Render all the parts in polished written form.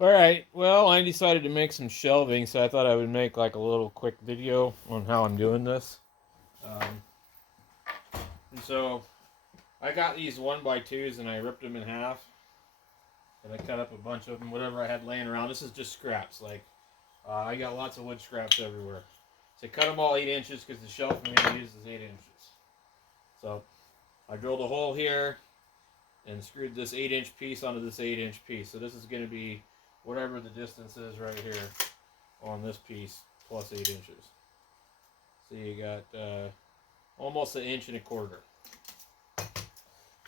Alright, well, I decided to make some shelving, so I thought I would make like a little quick video on how I'm doing this. Um, and so, I got these 1x2s and I ripped them in half. And I cut up a bunch of them, whatever I had laying around. This is just scraps. Like, I got lots of wood scraps everywhere. So I cut them all 8 inches because the shelf I'm going to use is 8 inches. So, I drilled a hole here and screwed this 8-inch piece onto this 8-inch piece. So this is going to be whatever the distance is right here on this piece plus 8 inches. So you got almost 1.25 inches.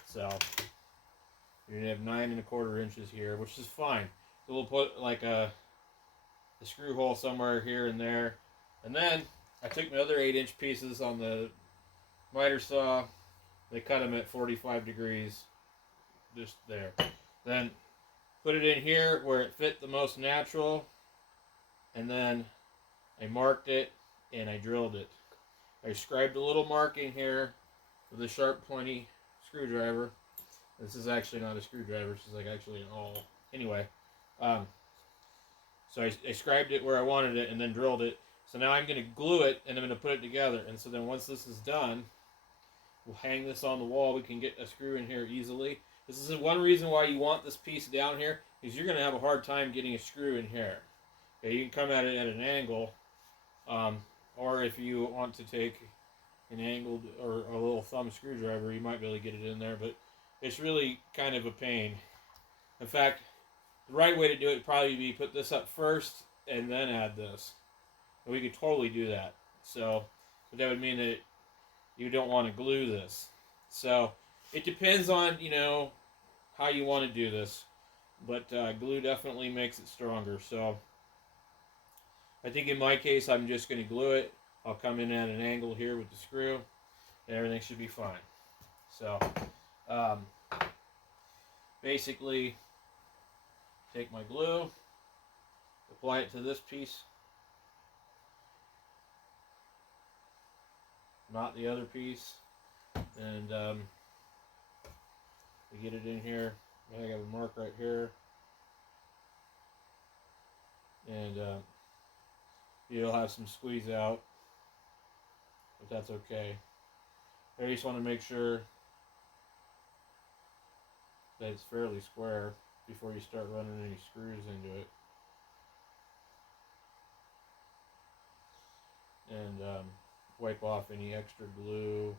So you're going to have 9.25 inches here, which is fine. So we'll put like a screw hole somewhere here and there. And then I took my other 8-inch pieces on the miter saw. They cut them at 45 degrees, just there. Then put it in here where it fit the most natural, and then I marked it and I drilled it. I scribed a little marking here with a sharp pointy screwdriver. This is actually not a screwdriver, this is like actually an awl. Anyway, so I scribed it where I wanted it and then drilled it. So now I'm going to glue it and I'm going to put it together. And so then once this is done, we'll hang this on the wall. We can get a screw in here easily. This is one reason why you want this piece down here, is you're going to have a hard time getting a screw in here. Okay, you can come at it at an angle, or if you want to take an angled or a little thumb screwdriver, you might be able to get it in there, but it's really kind of a pain. In fact, the right way to do it would probably be put this up first and then add this. And we could totally do that. So, but that would mean that you don't want to glue this. So it depends on, how you want to do this. But glue definitely makes it stronger. So I think in my case, I'm just going to glue it. I'll come in at an angle here with the screw, and everything should be fine. So basically, take my glue, apply it to this piece, not the other piece, and we get it in here. I got a mark right here, and you'll have some squeeze out, but that's okay. I just want to make sure that it's fairly square before you start running any screws into it. And wipe off any extra glue,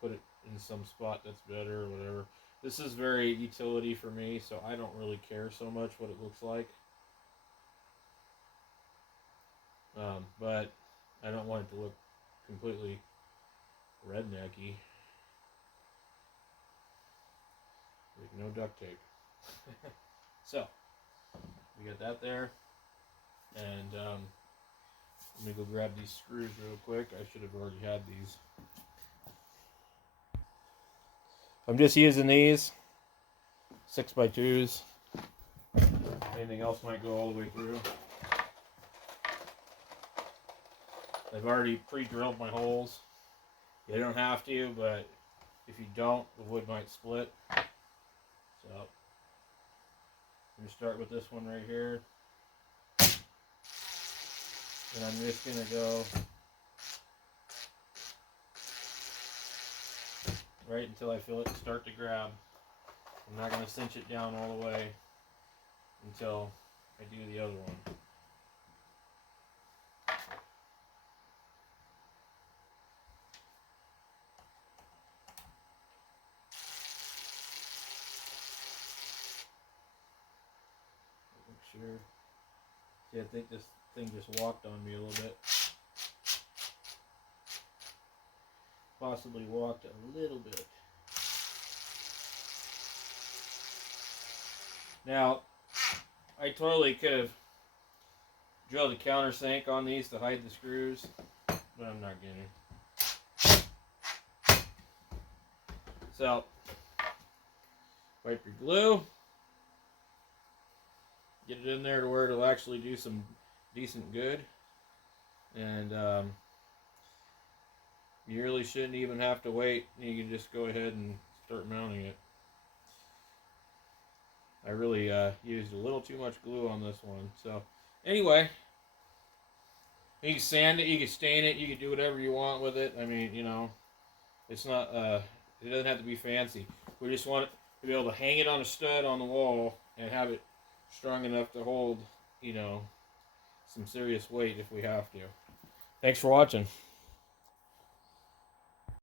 put it in some spot that's better or whatever. This is very utility for me, so I don't really care so much what it looks like. But I don't want it to look completely rednecky. Like no duct tape. So, we got that there. And let me go grab these screws real quick. I should have already had these. I'm just using these 6x2s. Anything else might go all the way through. I've already pre-drilled my holes. You don't have to, but if you don't, the wood might split. So, I'm going to start with this one right here. And I'm just going to go right until I feel it start to grab. I'm not going to cinch it down all the way until I do the other one. Make sure. See, I think this thing just walked on me a little bit. Possibly walked a little bit. Now, I totally could have drilled a countersink on these to hide the screws, but I'm not going to. So, wipe your glue. Get it in there to where it'll actually do some decent good. And you really shouldn't even have to wait. You can just go ahead and start mounting it. I really used a little too much glue on this one. So anyway, you can sand it, you can stain it, you can do whatever you want with it. I mean, it's not, it doesn't have to be fancy. We just want to be able to hang it on a stud on the wall and have it strong enough to hold, some serious weight if we have to. Thanks for watching.